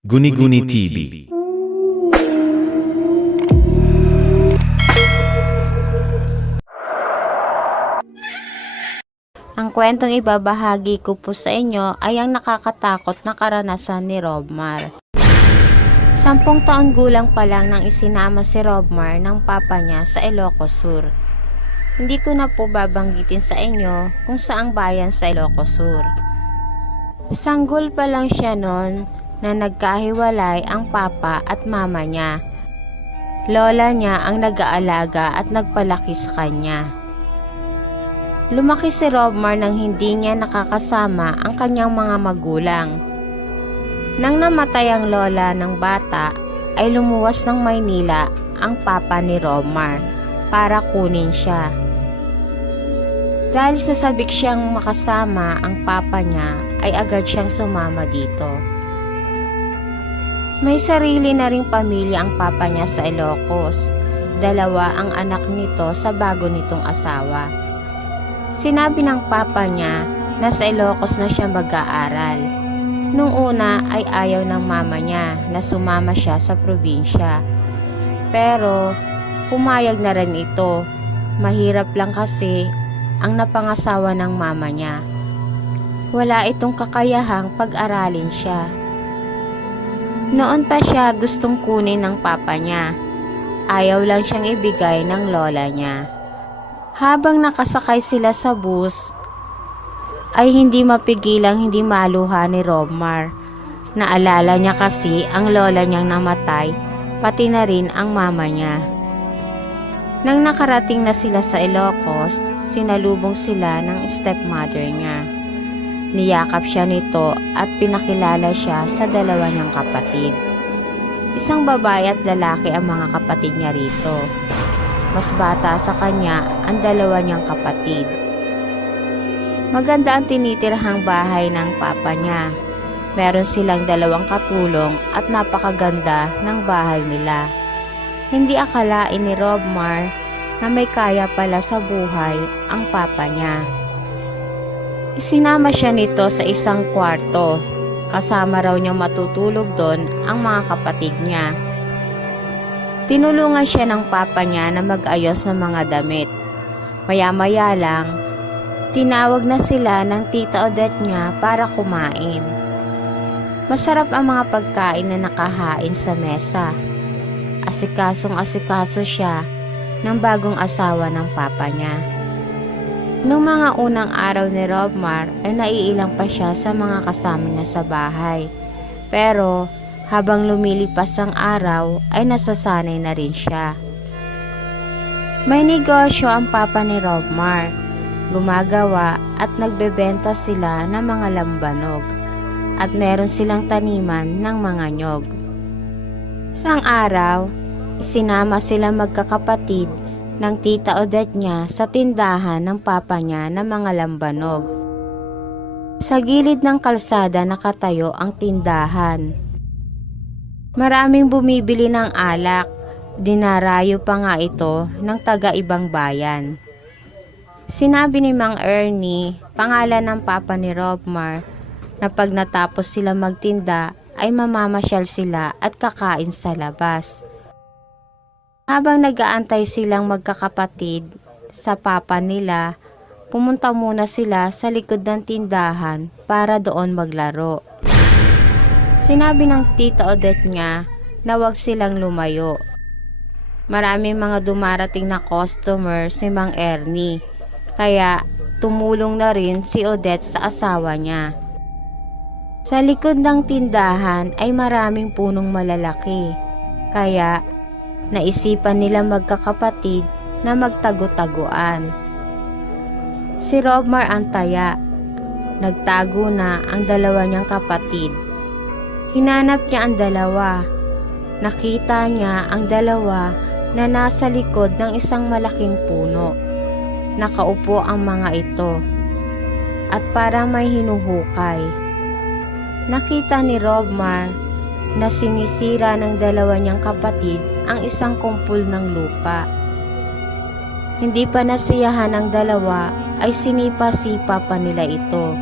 Guni-Guni TV Ang kwentong ibabahagi ko po sa inyo ay ang nakakatakot na karanasan ni Robmar. Sampung taon gulang pa lang nang isinama si Robmar ng papa niya sa Ilocos Sur. Hindi ko na po babanggitin sa inyo kung saang bayan sa Ilocos Sur. Sanggol pa lang siya noon na nagkahiwalay ang papa at mama niya. Lola niya ang nag-aalaga at nagpalaki sa kanya. Lumaki si Robmar nang hindi niya nakakasama ang kanyang mga magulang. Nang namatay ang lola ng bata, ay lumuwas ng Maynila ang papa ni Robmar para kunin siya. Dahil sa sabik siyang makasama ang papa niya, ay agad siyang sumama dito. May sarili na ring pamilya ang papa niya sa Ilocos. Dalawa ang anak nito sa bago nitong asawa. Sinabi ng papa niya na sa Ilocos na siya mag-aaral. Nung una ay ayaw ng mama niya na sumama siya sa probinsya. Pero pumayag na rin ito. Mahirap lang kasi ang napangasawa ng mama niya. Wala itong kakayahang pag-aralin siya. Noon pa siya gustong kunin ng papa niya. Ayaw lang siyang ibigay ng lola niya. Habang nakasakay sila sa bus, ay hindi mapigilang hindi maluha ni Robmar. Naalala niya kasi ang lola niyang namatay, pati na rin ang mama niya. Nang nakarating na sila sa Ilocos, sinalubong sila ng stepmother niya. Niyakap siya nito at pinakilala siya sa dalawa niyang kapatid. Isang babae at lalaki ang mga kapatid niya rito. Mas bata sa kanya ang dalawa niyang kapatid. Maganda ang tinitirhang bahay ng papa niya. Meron silang dalawang katulong at napakaganda ng bahay nila. Hindi akalain ni Robmar na may kaya pala sa buhay ang papa niya. Isinama siya nito sa isang kwarto. Kasama raw niyang matutulog doon ang mga kapatid niya. Tinulungan siya ng papa niya na mag-ayos ng mga damit. Maya-maya lang, tinawag na sila ng tita Odette niya para kumain. Masarap ang mga pagkain na nakahain sa mesa. Asikasong asikaso siya ng bagong asawa ng papa niya. Noong mga unang araw ni Robmar ay naiilang pa siya sa mga kasama niya sa bahay. Pero habang lumilipas ang araw ay nasasanay na rin siya. May negosyo ang papa ni Robmar. Gumagawa at nagbebenta sila ng mga lambanog at meron silang taniman ng mga nyog. Sang araw, isinama sila magkakapatid ng tita Odette niya sa tindahan ng papa niya ng mga lambanog. Sa gilid ng kalsada nakatayo ang tindahan. Maraming bumibili ng alak. Dinarayo pa nga ito ng taga-ibang bayan. Sinabi ni Mang Ernie, pangalan ng papa ni Robmar, na pag natapos sila magtinda ay mamamasyal sila at kakain sa labas. Habang nagaantay silang magkakapatid sa papa nila, pumunta muna sila sa likod ng tindahan para doon maglaro. Sinabi ng tita Odette niya na wag silang lumayo. Maraming mga dumarating na customer si Mang Ernie, kaya tumulong na rin si Odette sa asawa niya. Sa likod ng tindahan ay maraming punong malalaki, kaya naisipan nila magkakapatid na magtago-taguan. Si Robmar ang taya. Nagtago na ang dalawa niyang kapatid. Hinanap niya ang dalawa. Nakita niya ang dalawa na nasa likod ng isang malaking puno. Nakaupo ang mga ito. At para may hinuhukay. Nakita ni Robmar na sinisira ng dalawa niyang kapatid ang isang kumpul ng lupa. Hindi pa nasiyahan ang dalawa ay sinipa-sipa pa nila ito.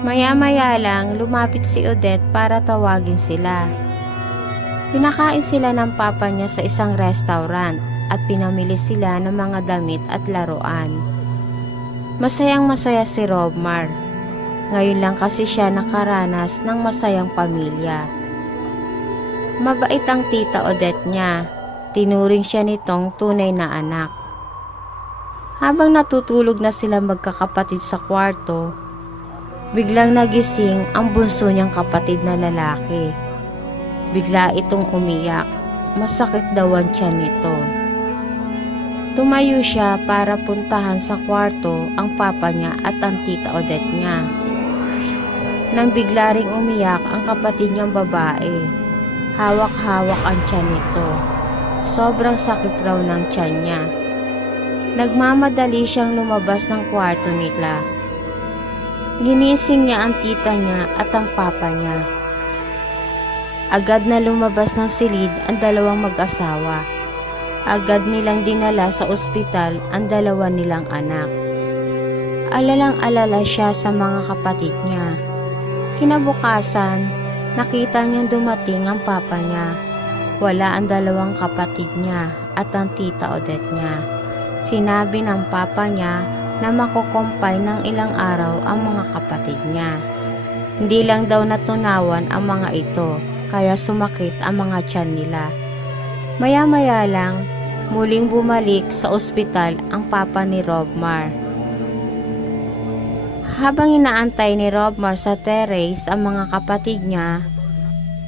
Maya-maya lang lumapit si Odette para tawagin sila. Pinakain sila ng papa niya sa isang restaurant at pinamili sila ng mga damit at laruan. Masayang masaya si Robmar. Ngayon lang kasi siya nakaranas ng masayang pamilya. Mabait ang tita Odette niya. Tinuring siya nitong tunay na anak. Habang natutulog na sila magkakapatid sa kwarto, biglang nagising ang bunso niyang kapatid na lalaki. Bigla itong umiyak. Masakit daw ang tiyan nito. Tumayo siya para puntahan sa kwarto ang papa niya at ang tita Odette niya. Nang bigla ring umiyak ang kapatid niyang babae. Hawak-hawak ang tiyan nito. Sobrang sakit raw ng tiyan niya. Nagmamadali siyang lumabas ng kwarto nila. Ginising niya ang tita niya at ang papa niya. Agad na lumabas ng silid ang dalawang mag-asawa. Agad nilang dinala sa ospital ang dalawa nilang anak. Alalang-alala siya sa mga kapatid niya. Kinabukasan, nakita niyang dumating ang papa niya. Wala ang dalawang kapatid niya at ang tita Odette niya. Sinabi ng papa niya na makukumpay ng ilang araw ang mga kapatid niya. Hindi lang daw natunawan ang mga ito, kaya sumakit ang mga tiyan nila. Maya-maya lang, muling bumalik sa ospital ang papa ni Robmar. Habang inaantay ni Robmar sa terrace ang mga kapatid niya,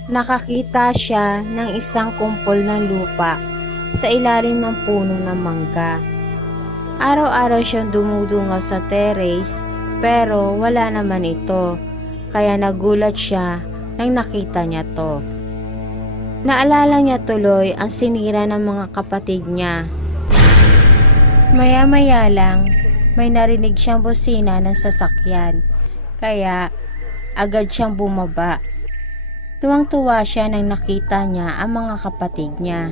nakakita siya ng isang kumpol ng lupa sa ilalim ng puno ng mangga. Araw-araw siyang dumudungaw sa terrace pero wala naman ito, kaya nagulat siya nang nakita niya to. Naalala niya tuloy ang sinira ng mga kapatid niya. Maya-maya lang, may narinig siyang bosina ng sasakyan, kaya agad siyang bumaba. Tuwang-tuwa siya nang nakita niya ang mga kapatid niya.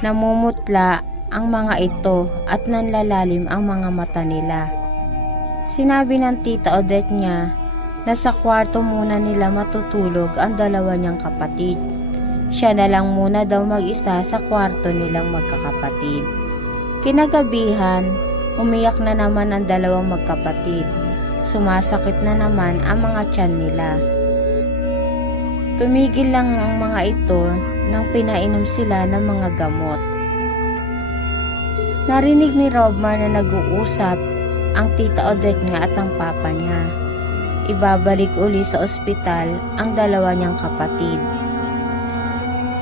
Namumutla ang mga ito at nanlalalim ang mga mata nila. Sinabi ng tita Odette niya na sa kwarto muna nila matutulog ang dalawa niyang kapatid. Siya na lang muna daw mag-isa sa kwarto nilang magkakapatid. Kinagabihan, umiyak na naman ang dalawang magkapatid. Sumasakit na naman ang mga tiyan nila. Tumigil lang ang mga ito nang pinainom sila ng mga gamot. Narinig ni Robmar na nag-uusap ang tita Odette niya at ang papa niya. Ibabalik uli sa ospital ang dalawa niyang kapatid.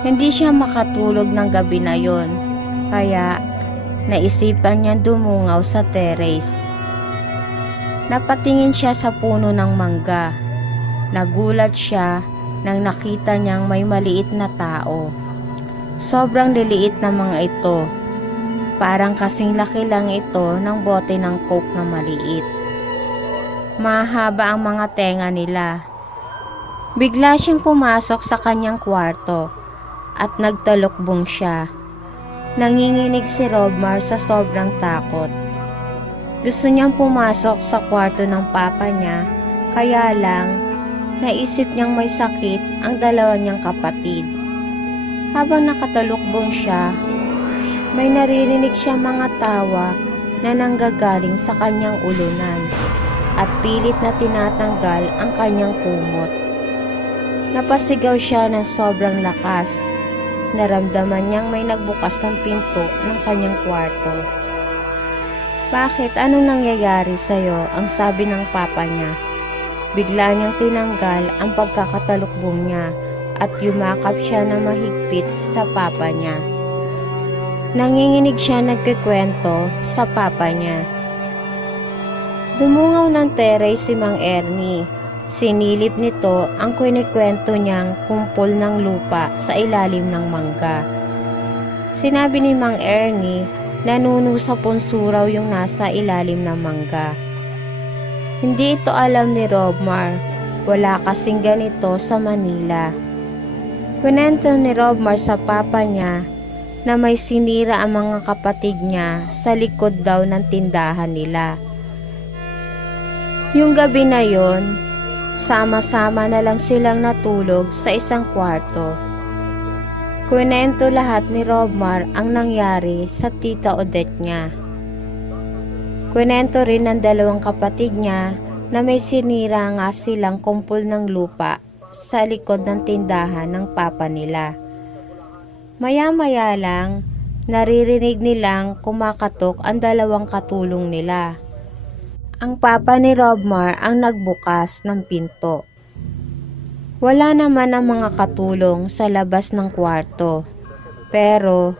Hindi siya makatulog ng gabi na yon, kaya naisipan niyang dumungaw sa terrace. Napatingin siya sa puno ng mangga. Nagulat siya nang nakita niyang may maliit na tao. Sobrang liliit na mga ito. Parang kasing laki lang ito ng bote ng coke na maliit. Mahaba ang mga tenga nila. Bigla siyang pumasok sa kanyang kwarto at nagtalokbong siya. Nanginginig si Robmar sa sobrang takot. Gusto niyang pumasok sa kwarto ng papa niya, kaya lang naisip niyang may sakit ang dalawa niyang kapatid. Habang nakatalukbong siya, may naririnig siya mga tawa na nanggagaling sa kanyang ulunan at pilit na tinatanggal ang kanyang kumot. Napasigaw siya ng sobrang lakas. Naramdaman niyang may nagbukas ng pinto ng kanyang kwarto. Bakit? Anong nangyayari sa'yo? Ang sabi ng papa niya. Bigla niyang tinanggal ang pagkakatalukbong niya at yumakap siya na mahigpit sa papa niya. Nanginginig siya nagkikwento sa papa niya. Dumungaw ng teray si Mang Ernie. Sinilip nito ang kwinikwento niyang kumpol ng lupa sa ilalim ng mangga. Sinabi ni Mang Ernie na sa punso raw yung nasa ilalim ng mangga. Hindi ito alam ni Robmar. Wala kasing ganito sa Manila. Kwento ni Robmar sa papa niya na may sinira ang mga kapatid niya sa likod daw ng tindahan nila. Yung gabi na yon, sama-sama na lang silang natulog sa isang kwarto. Kwento lahat ni Robmar ang nangyari sa tita Odette niya. Kwento rin ng dalawang kapatid niya na may sinira nga silang kumpul ng lupa sa likod ng tindahan ng papa nila. Maya-maya lang, naririnig nilang kumakatok ang dalawang katulong nila. Ang papa ni Robmar ang nagbukas ng pinto. Wala naman ang mga katulong sa labas ng kwarto. Pero,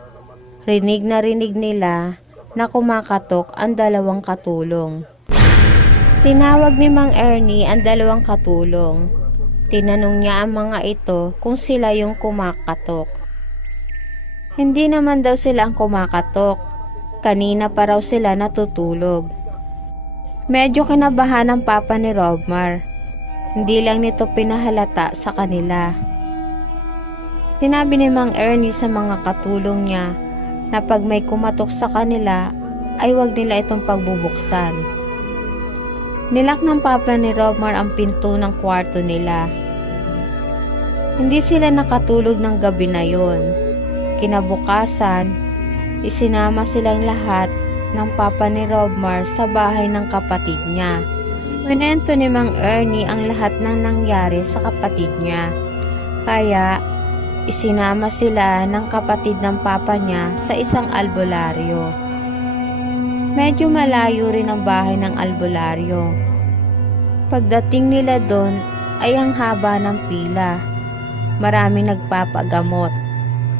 rinig na rinig nila na kumakatok ang dalawang katulong. Tinawag ni Mang Ernie ang dalawang katulong. Tinanong niya ang mga ito kung sila yung kumakatok. Hindi naman daw sila ang kumakatok. Kanina pa raw sila natutulog. Medyo kinabahan ang papa ni Robmar. Hindi lang nito pinahalata sa kanila. Sinabi ni Mang Ernie sa mga katulong niya na pag may kumatok sa kanila ay wag nila itong pagbubuksan. Nilak ng papa ni Robmar ang pinto ng kwarto nila. Hindi sila nakatulog ng gabi na yon. Kinabukasan, isinama silang lahat ng papa ni Robmar sa bahay ng kapatid niya. Minento ni Mang Ernie ang lahat ng nangyari sa kapatid niya. Kaya, isinama sila ng kapatid ng papa niya sa isang albularyo. Medyo malayo rin ang bahay ng albularyo. Pagdating nila doon ay ang haba ng pila. Marami nagpapagamot.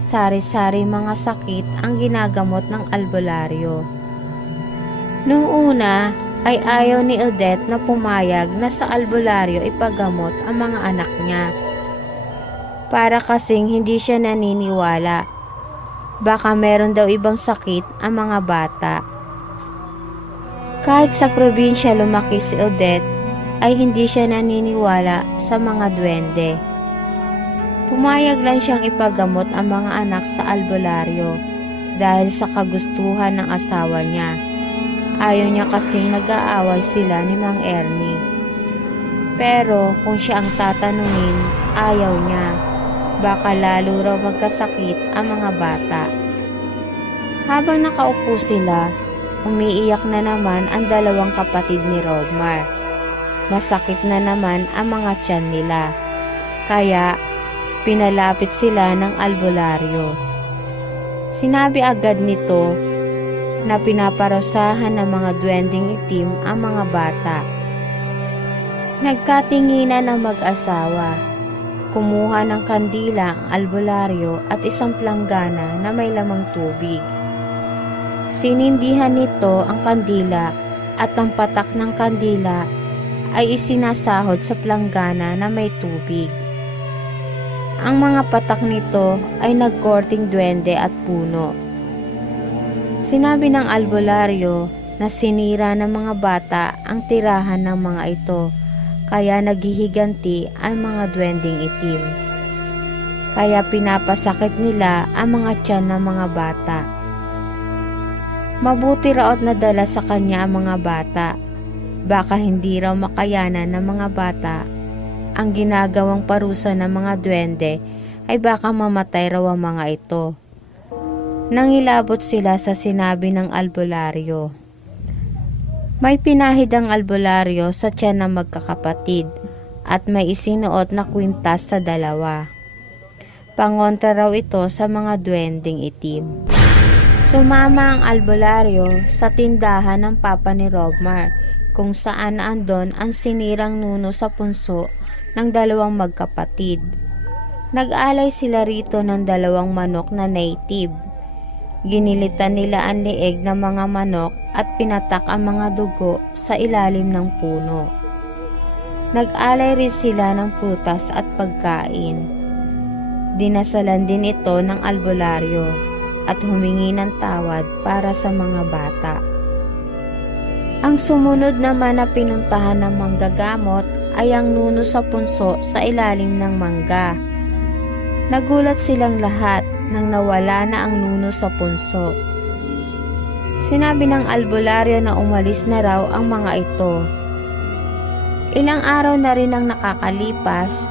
Sari-sari mga sakit ang ginagamot ng albularyo. Nung una ay ayaw ni Odette na pumayag na sa albularyo ipagamot ang mga anak niya. Para kasing hindi siya naniniwala. Baka meron daw ibang sakit ang mga bata. Kahit sa probinsya lumaki si Odette, ay hindi siya naniniwala sa mga duwende. Pumayag lang siyang ipagamot ang mga anak sa albularyo dahil sa kagustuhan ng asawa niya. Ayaw niya kasing nag-aaway sila ni Mang Ernie. Pero kung siya ang tatanungin, ayaw niya. Baka lalo raw magkasakit ang mga bata. Habang nakaupo sila, umiiyak na naman ang dalawang kapatid ni Rodmar. Masakit na naman ang mga tiyan nila. Kaya, pinalapit sila ng albularyo. Sinabi agad nito na pinaparusahan ng mga duwending itim ang mga bata. Nagkatinginan ang mag-asawa. Kumuha ng kandila ang albularyo at isang planggana na may lamang tubig. Sinindihan nito ang kandila at ang patak ng kandila ay isinasahod sa planggana na may tubig. Ang mga patak nito ay nagkorting duwende at puno. Sinabi ng albularyo na sinira ng mga bata ang tirahan ng mga ito kaya naghihiganti ang mga duwending itim. Kaya pinapasakit nila ang mga tiyan ng mga bata. Mabuti raot na dala sa kanya ang mga bata. Baka hindi raw makayanan ng mga bata. Ang ginagawang parusa ng mga duwende ay baka mamatay raw ang mga ito. Nangilabot sila sa sinabi ng albularyo. May pinahid ang albularyo sa tiyan ng magkakapatid at may isinuot na kwintas sa dalawa. Pangontra raw ito sa mga duwending itim. Sumama ang albularyo sa tindahan ng papa ni Robmar kung saan andon ang sinirang nuno sa punso ng dalawang magkapatid. Nag-alay sila rito ng dalawang manok na native. Ginilitan nila ang lieg ng mga manok at pinatak ang mga dugo sa ilalim ng puno. Nag-alay rin sila ng prutas at pagkain. Dinasalan din ito ng albularyo at humingi ng tawad para sa mga bata. Ang sumunod naman na pinuntahan ng manggagamot ay ang nuno sa punso sa ilalim ng mangga. Nagulat silang lahat nang nawala na ang nuno sa punso. Sinabi ng albularyo na umalis na raw ang mga ito. Ilang araw na rin ang nakakalipas,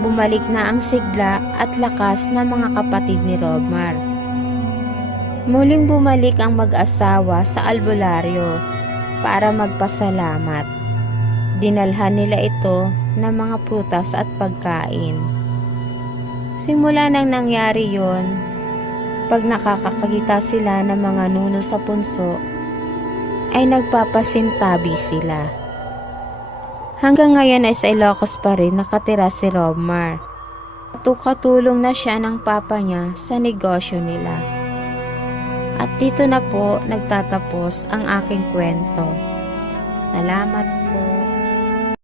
bumalik na ang sigla at lakas ng mga kapatid ni Romar. Muling bumalik ang mag-asawa sa albularyo para magpasalamat. Dinalhan nila ito ng mga prutas at pagkain. Simula nang nangyari yon, pag nakakakita sila ng mga nuno sa punso, ay nagpapasintabi sila. Hanggang ngayon ay sa Ilocos pa rin nakatira si Romar. Tukatulong na siya ng papa niya sa negosyo nila. At dito na po nagtatapos ang aking kwento. Salamat